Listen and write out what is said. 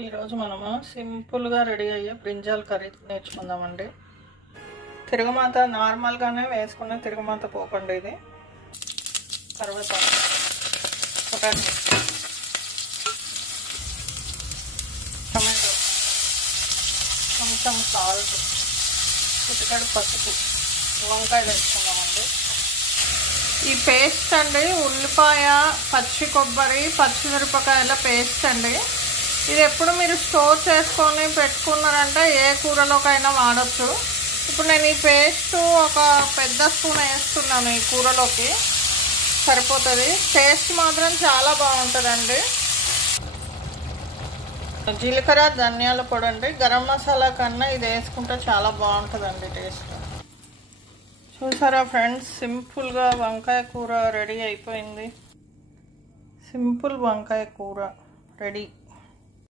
ఈరోజు మనము సింపుల్గా రెడీ అయ్యే బ్రింజాల్ కర్రీ నేర్చుకుందామండి. తిరగమాత నార్మల్గానే వేసుకునే తిరగమాత పోకండి. ఇది కరివేపాకు, పొటాటో, టమాటో, కొంచెం సాల్ట్, చిటికెడు పసుపు, వంకాయలు వేసుకుందామండి. ఈ పేస్ట్ అండి ఉల్లిపాయ, పచ్చి కొబ్బరి, పచ్చిమిరపకాయల పేస్ట్ అండి. ఇది ఎప్పుడు మీరు స్టోర్ చేసుకొని పెట్టుకున్నారంటే ఏ కూరలోకైనా వాడచ్చు. ఇప్పుడు నేను ఈ పేస్ట్ ఒక పెద్ద స్పూన్ వేస్తున్నాను. ఈ కూరలోకి సరిపోతుంది. టేస్ట్ మాత్రం చాలా బాగుంటుందండి. జీలకర్ర, ధనియాల పొడి అండి. గరం మసాలా కన్నా ఇది వేసుకుంటే చాలా బాగుంటుందండి టేస్ట్. చూసారా ఫ్రెండ్స్, సింపుల్గా వంకాయ కూర రెడీ అయిపోయింది. సింపుల్ వంకాయ కూర రెడీ.